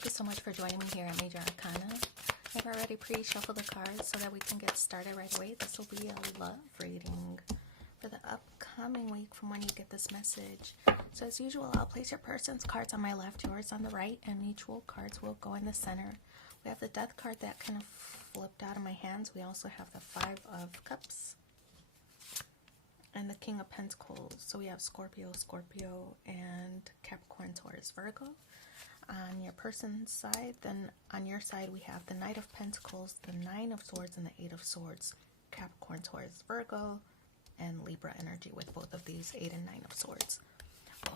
Thank you so much for joining me here at Major Arcana. I've already pre-shuffled the cards so that we can get started right away. This will be a love reading for the upcoming week from when you get this message. So as usual, I'll place your person's cards on my left, yours on the right, and mutual cards will go in the center. We have the Death card that kind of flipped out of my hands. We also have the Five of Cups and the King of Pentacles. So we have Scorpio, and Capricorn, Taurus, Virgo. On your person's side, then on your side we have the Knight of Pentacles, the Nine of Swords, and the Eight of Swords. Capricorn, Taurus, Virgo, and Libra energy with both of these 8 and 9 of Swords.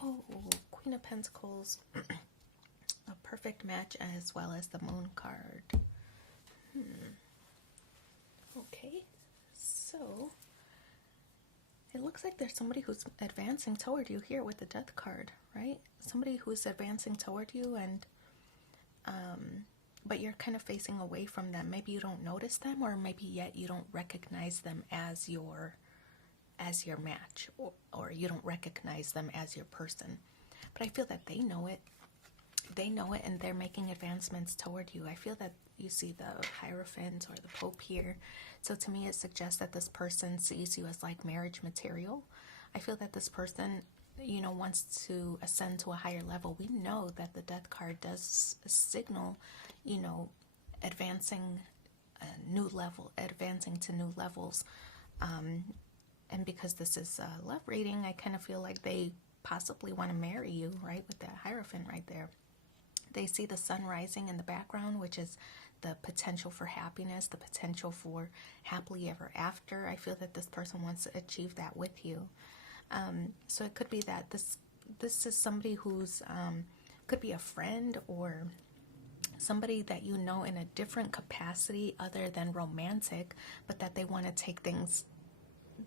Oh, Queen of Pentacles, a perfect match, as well as the Moon card. Okay, so it looks like there's somebody who's advancing toward you here with the Death card, right? Somebody who's advancing toward you, and but you're kind of facing away from them. Maybe you don't notice them, or maybe yet you don't recognize them as your match, or you don't recognize them as your person. But I feel that they know it. They know it, and they're making advancements toward you. I feel that you see the Hierophant or the Pope here. So to me, it suggests that this person sees you as like marriage material. I feel that this person, you know, wants to ascend to a higher level. We know that the Death card does signal, you know, advancing to new levels. And because this is a love reading, I kind of feel like they possibly want to marry you, right? With that Hierophant right there. They see the sun rising in the background, which is the potential for happiness, the potential for happily ever after. I feel that this person wants to achieve that with you. So it could be that this is somebody who's could be a friend or somebody that you know in a different capacity other than romantic, but that they want to take things,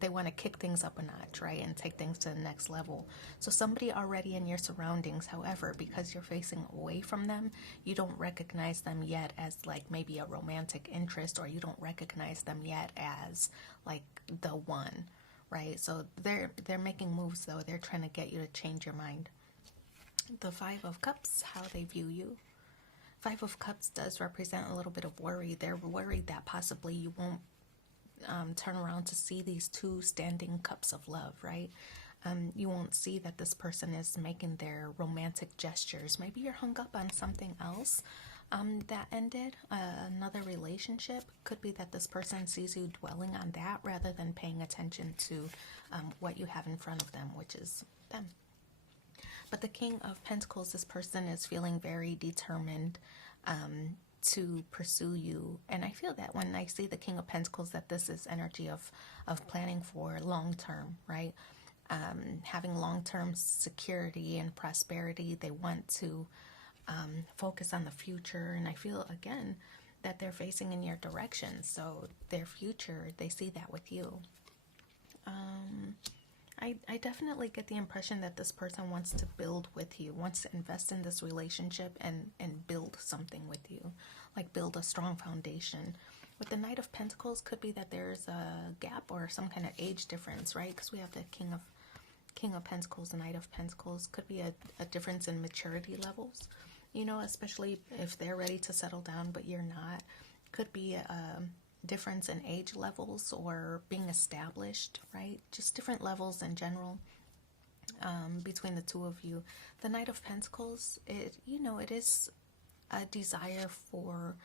they want to kick things up a notch, right, and take things to the next level. So somebody already in your surroundings, however, because you're facing away from them, you don't recognize them yet as like maybe a romantic interest, or you don't recognize them yet as like the one, right? So they're making moves though. They're trying to get you to change your mind. The Five of Cups, how they view you. Five of Cups does represent a little bit of worry. They're worried that possibly you won't turn around to see these two standing cups of love, right? You won't see that this person is making their romantic gestures. Maybe you're hung up on something else that ended, another relationship. Could be that this person sees you dwelling on that rather than paying attention to what you have in front of them, which is them. But the King of Pentacles, this person is feeling very determined to pursue you. And I feel that when I see the King of Pentacles, that this is energy of planning for long term, right? Having long-term security and prosperity. They want to focus on the future. And I feel, again, that they're facing in your direction. So their future, they see that with you. I definitely get the impression that this person wants to build with you, wants to invest in this relationship and build something with you, like build a strong foundation. With the Knight of Pentacles, could be that there's a gap or some kind of age difference, right? Because we have the King of Pentacles, the Knight of Pentacles. Could be a difference in maturity levels, you know, especially if they're ready to settle down, but you're not. Could be a difference in age levels or being established, right? Just different levels in general between the two of you. The Knight of Pentacles, it is a desire for,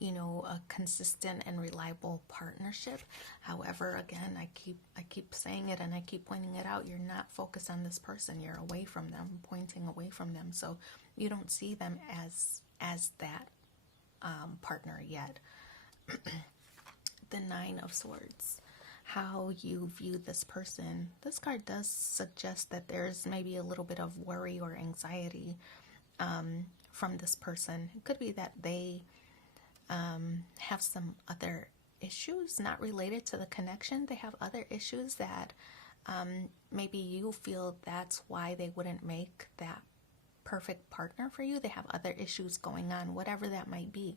you know, a consistent and reliable partnership. However, again, I keep saying it and I keep pointing it out. You're not focused on this person. You're away from them, pointing away from them. So you don't see them as that partner yet. The Nine of Swords, how you view this person. This card does suggest that there's maybe a little bit of worry or anxiety from this person. It could be that they have some other issues not related to the connection. They have other issues that maybe you feel that's why they wouldn't make that perfect partner for you. They have other issues going on, whatever that might be.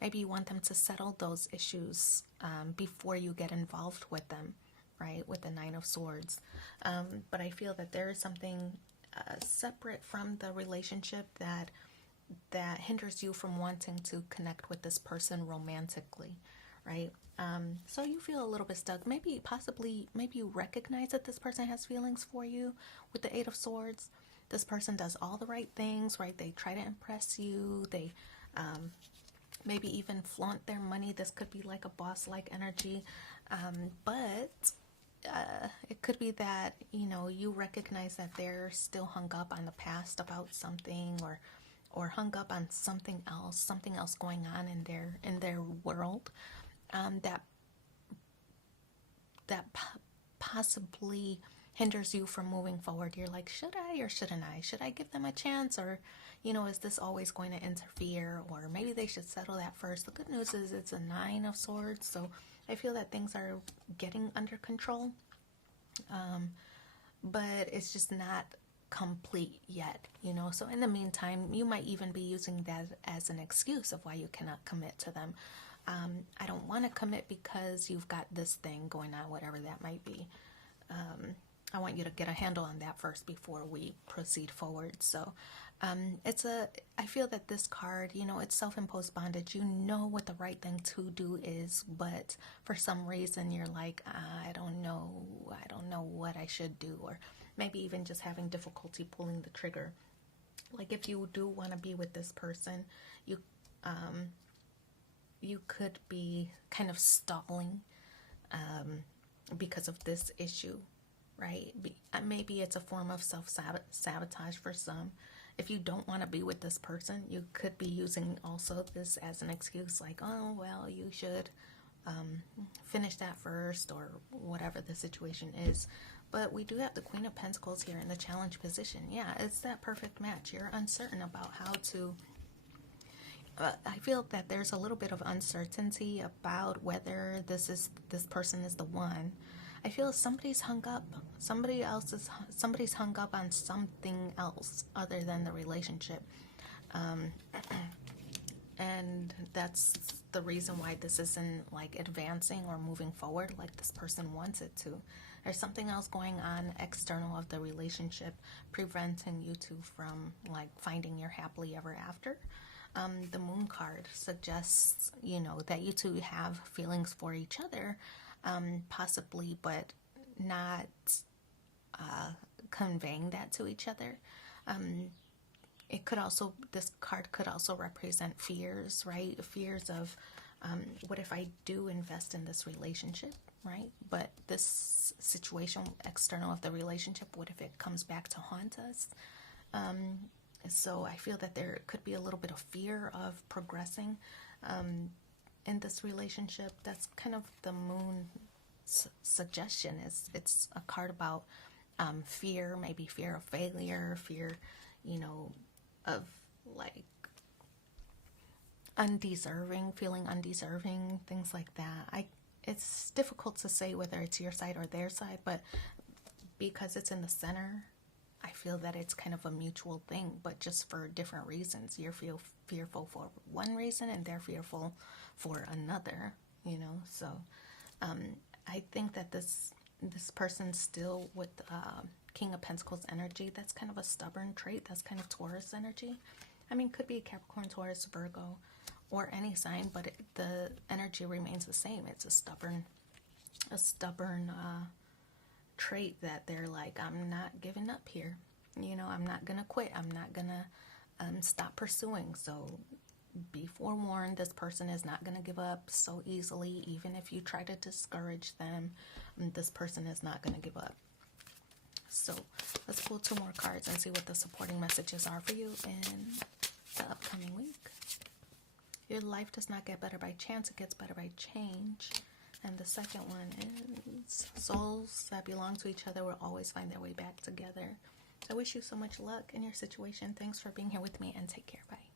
Maybe you want them to settle those issues before you get involved with them, right? With the Nine of Swords. But I feel that there is something separate from the relationship that that hinders you from wanting to connect with this person romantically, right? So you feel a little bit stuck. Maybe, possibly, maybe you recognize that this person has feelings for you with the Eight of Swords. This person does all the right things, right? They try to impress you. They maybe even flaunt their money. This could be like a boss-like energy. But it could be that, you know, you recognize that they're still hung up on the past about something, or hung up on something else going on in their world, that possibly hinders you from moving forward. You're like, should I or shouldn't I? Should I give them a chance, or, you know, is this always going to interfere? Or maybe they should settle that first. The good news is it's a Nine of Swords, so I feel that things are getting under control, but it's just not complete yet, you know. So in the meantime, you might even be using that as an excuse of why you cannot commit to them. I don't want to commit because you've got this thing going on, whatever that might be. I want you to get a handle on that first before we proceed forward. So I feel that this card, you know, it's self-imposed bondage. You know what the right thing to do is, but for some reason you're like, I don't know what I should do, or maybe even just having difficulty pulling the trigger. Like, if you do want to be with this person, you could be kind of stalling because of this issue, right? Maybe it's a form of self-sabotage for some. If you don't want to be with this person, you could be using also this as an excuse, like, oh, well, you should finish that first, or whatever the situation is. But we do have the Queen of Pentacles here in the challenge position. Yeah, it's that perfect match. You're uncertain about how to... I feel that there's a little bit of uncertainty about whether this person is the one. I feel somebody's hung up. Somebody's hung up on something else other than the relationship. And that's the reason why this isn't like advancing or moving forward like this person wants it to. There's something else going on external of the relationship, preventing you two from like finding your happily ever after. The Moon card suggests, you know, that you two have feelings for each other, possibly, but not conveying that to each other. It could also, this card could also represent fears, right? Fears of, what if I do invest in this relationship, right? But this situation external of the relationship, what if it comes back to haunt us? So I feel that there could be a little bit of fear of progressing in this relationship. That's kind of the Moon suggestion. It's a card about fear, maybe fear of failure, fear, you know, of like feeling undeserving, things like that. It's difficult to say whether it's your side or their side, but because it's in the center, I feel that it's kind of a mutual thing, but just for different reasons. You're fearful for one reason and they're fearful for another, you know. So I think that this person's still with King of Pentacles energy. That's kind of a stubborn trait. That's kind of Taurus energy. I mean, could be Capricorn, Taurus, Virgo, or any sign, but the energy remains the same. It's a stubborn trait that they're like, I'm not giving up here, you know, I'm not gonna quit, I'm not gonna stop pursuing. So be forewarned, this person is not gonna give up so easily. Even if you try to discourage them, this person is not gonna give up. So let's pull 2 more cards and see what the supporting messages are for you in the upcoming week. Your life does not get better by chance, it gets better by change. And the second one is souls that belong to each other will always find their way back together. So I wish you so much luck in your situation. Thanks for being here with me, and take care. Bye.